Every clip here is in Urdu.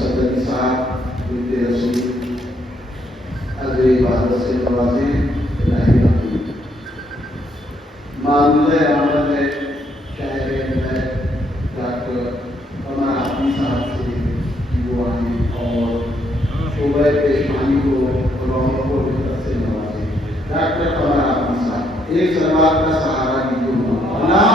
صدر صاحب بنت رسول اگر عبادت سے نوازیں الہی مقبول معمول عمل ہے شاعر ہے ڈاکٹر قمر عاطف صاحب سے کہ وہ آئیں اور شعبہ پیشمانی کو روحوں کو بہتر سے نوازیں. ڈاکٹر قمر عاطف صاحب ایک سلوات کا سہارا دیجیے. اللہ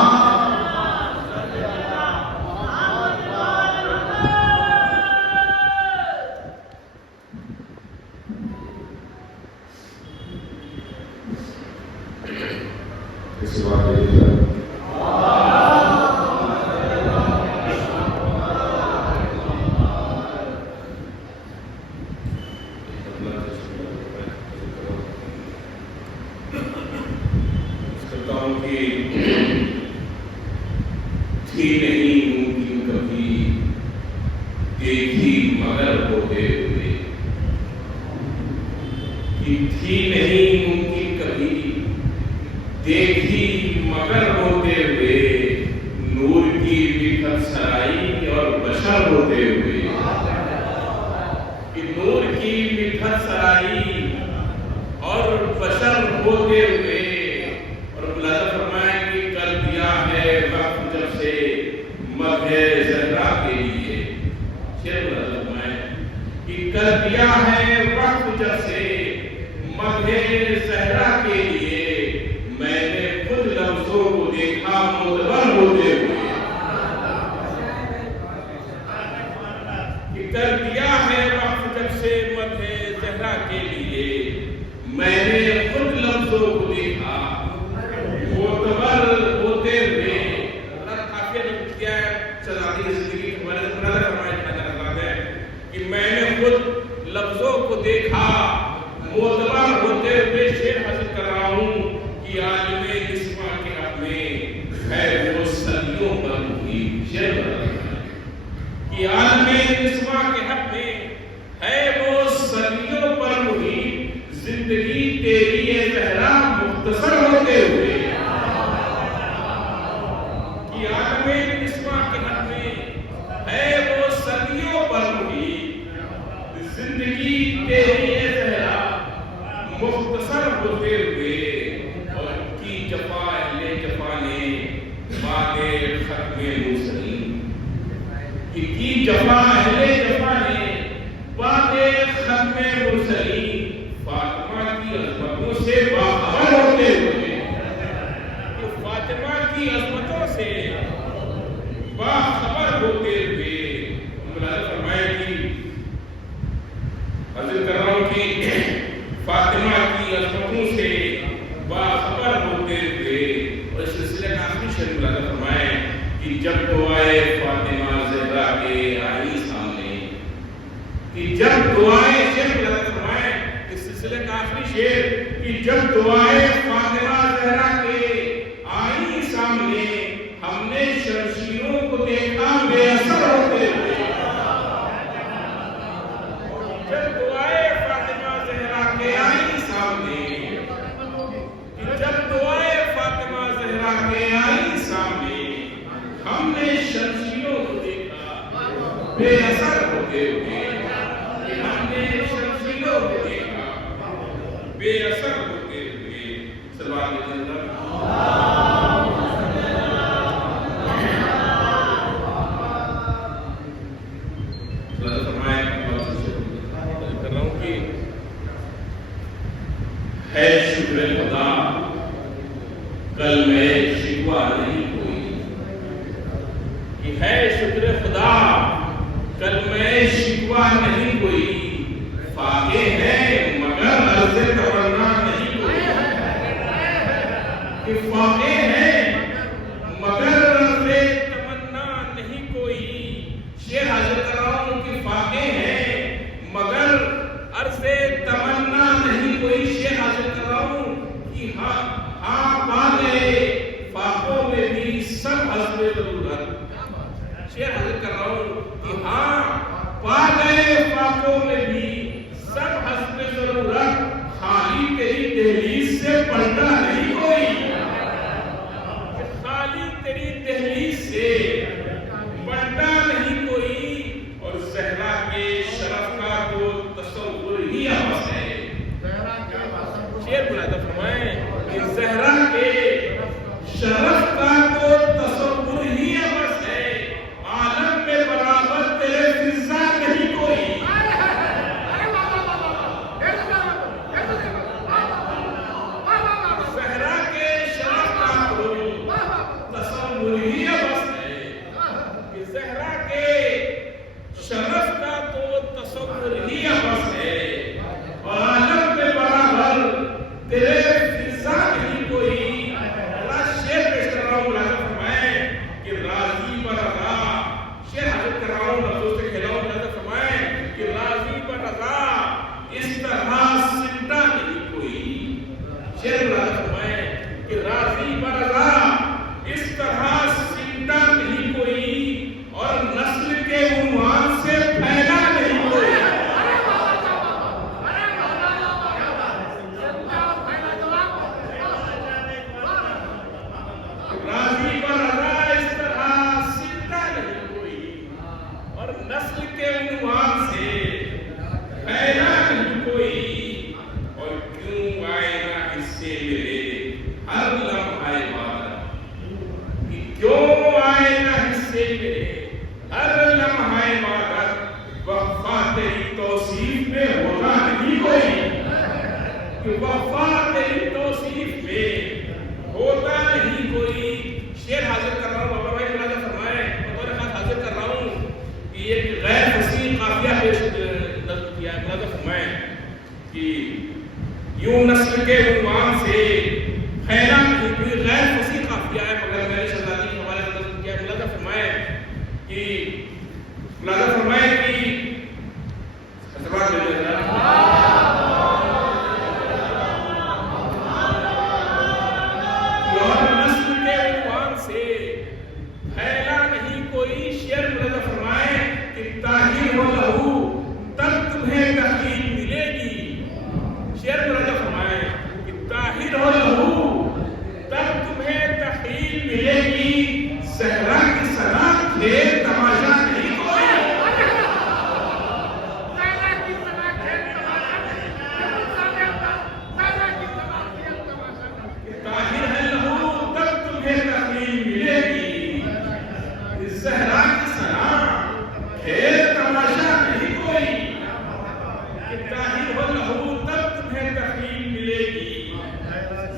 تیری دہلیز سے بڑھتا نہیں کوئی، اور زہرا کے زہرا کے شرف کا تو تصور ہی بس ہے، عالم میں برابر تیرے فضا نہیں کوئی۔ زہرا کے شرف کا تو تصور ہی بس ہے، کہ زہرا کے شرف کا تو تصور ہی بس ہے، عالم میں برابر تیرے فضا نہیں کوئی۔ بڑا شعر پیش کر رہا ہوں، ملاحظہ فرمائیں کہ راضی برضا، شعر حاضر کر رہا ہوں، لفظوں سے کھیلا ہوں، ملاحظہ فرمائیں کہ راضی برضا اس طرح زندہ نہیں کوئی۔ شعر ملاحظہ فرمائیں کہ راضی برضا اس طرح زندہ نہیں کوئی، اور نسل کے عنوان سے پھیلا نہیں کوئی۔ راضی برضا اس طرح زندہ نہیں کوئی، اور نسل کے عنوان سے پھیلا نہیں کوئی۔ اور کیوں آئے نہ حصے میرے ہر لمحہ عبادت، کہ کیوں آئے نہ حصے میرے ہر لمحہ عبادت، وفا تیری توصیف میں ہوتا نہیں کوئی، کہ وفا تیری توصیف میں ہوتا نہیں کوئی۔ شعر حاضر کر رہا ہوں، بابا بھائی ملاحظہ فرمائیں، بطور خاص حاضر کر رہا ہوں کہ ایک غیر فصیح قافیہ پیش نظم کیا ہے، ملاحظہ فرمائیں کہ یوں نسل کے عنوان سے پھیلا نہیں کوئی، غیر فصیح قافیہ ہے، مگر میں نے شہزادی کے حوالے سے نظم کیا ہے۔ ملاحظہ فرمائیں کہ اعتبار لے لیں زہرا کی سنا کھیل تماشا نہیں کوئی۔ طاہر ہے لہو تب تمہیں تحلیل ملے گی، زہرا کی سنا کھیل تماشا نہیں کوئی۔ طاہر ہو لہو تب تمہیں تحلیل ملے گی،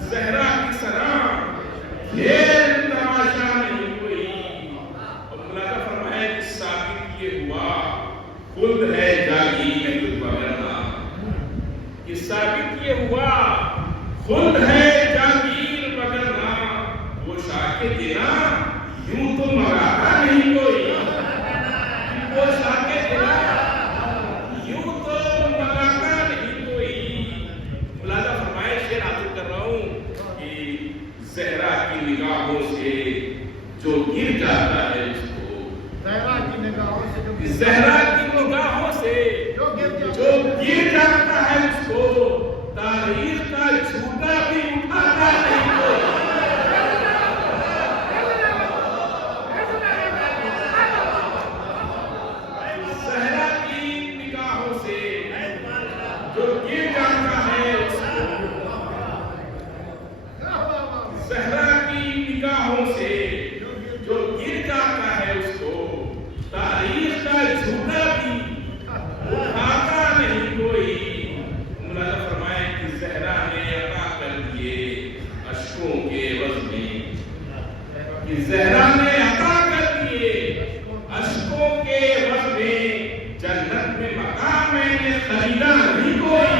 زہرا کی سنا کھیل تماشا نہیں کوئی۔ اور ملاحظہ فرمائے کہ ثابت یہ ہوا خود ہے جاگیر وغیرہ، کہ ثابت یہ ہوا خود ہے جاگیر وغیرہ، وہ شاہ کے دینا یوں تو مراتا نہیں کوئی، وہ شاہ کے دینا یوں تو مراتا نہیں کوئی۔ ملاحظہ فرمائے شعر حاصل کر رہا ہوں کہ زہرا کی نگاہوں سے جو گر جاتا ہے اس کو، زہرا کی نگاہوں سے جو گر جاتا ہے اس کو، تاریخ کا جھوٹا بھی اٹھاتا نہیں کوئی۔ زہرا کی نگاہوں سے جو گر جاتا ہے اس کو، زہرا کی نگاہوں سے جو گر جاتا ہے اس کو، تاریخ کا جھوٹا بھی اٹھاتا نہیں کوئی۔ ملاحظہ فرمائے کہ زہرا نے عطا کر دیے اشکوں کے عوض میں، کہ زہرا نے عطا کر دیے اشکوں کے عوض میں، جنت میں مقام میں نے خریدا نہیں کوئی۔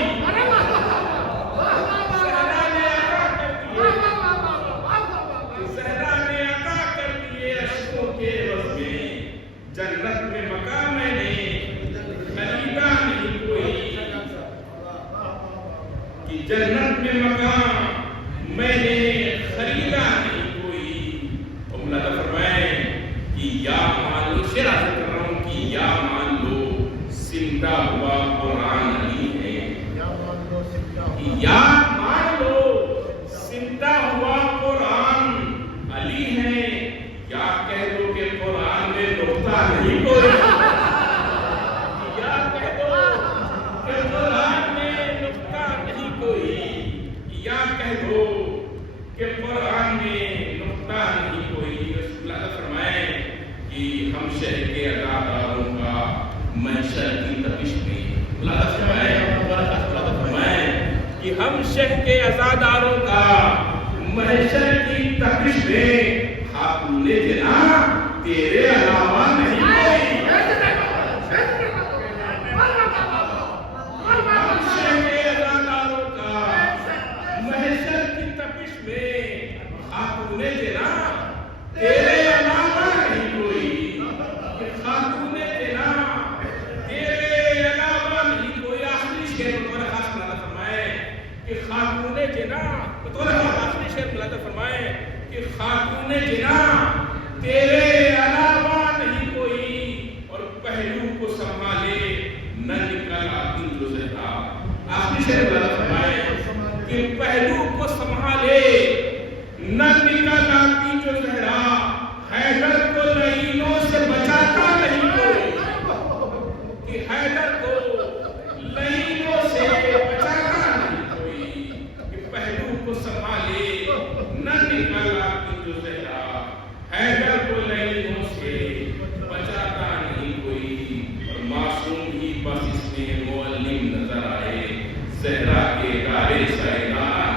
جنت میں مقام میں نے خریدا نہیں کوئی، کہ جنت میں مقام میں نے خریدا نہیں کوئی۔ اور ملاحظہ فرمائیں کہ یا مان لو، شعر حاصل کر رہا ہوں کہ یا مان لو زندہ ہوا قرآن علی ہے، یا مان لو زندہ ہوا قرآن علی ہے، یا کہہ دو کہ قرآن میں نقطہ نہیں کوئی، یا کہہ دو کہ قرآن میں نقطہ نہیں کوئی، یا کہہ دو شہر کے عزاداروں کا محشر کی تپش میں کہ ہم شہر کے عزاداروں کا محشر کی تپش میں خاتون جنا تیرے علاوہ نہیں کوئی. ہم شہر کے عزاداروں کا محشر کی تپش میں خاتون جنا تیرے علاوہ نہیں کوئی. خاتون جنا تیرے علاوہ نہیں کوئی. آخری شعر بطور خاص ملادہ فرمائے کہ خاتون جنا بطور آخری شعر ملادہ فرمائے کہ خاتون جنا تیرے علاوہ نہیں کوئی اور پہلو کو سنبھالے نہ نکل آتی جو زہرا. آخری شعر ملادہ فرمائے کہ پہلو کو سنبھالے نہ نکل آتی جو زہرا. حیدر کو لعینوں سے بچاتا نہیں کوئی. کہ حیدر کو لعینوں سے بچاتا نہیں کوئی. کہ پہلو کو سنبھالے نہ نکل آتی جو زہرا. حیدر کو لعینوں سے بچاتا نہیں کوئی. اور معصوم ہی بس اس میں معلم نظر آئے. زہرا کے دارِ سائران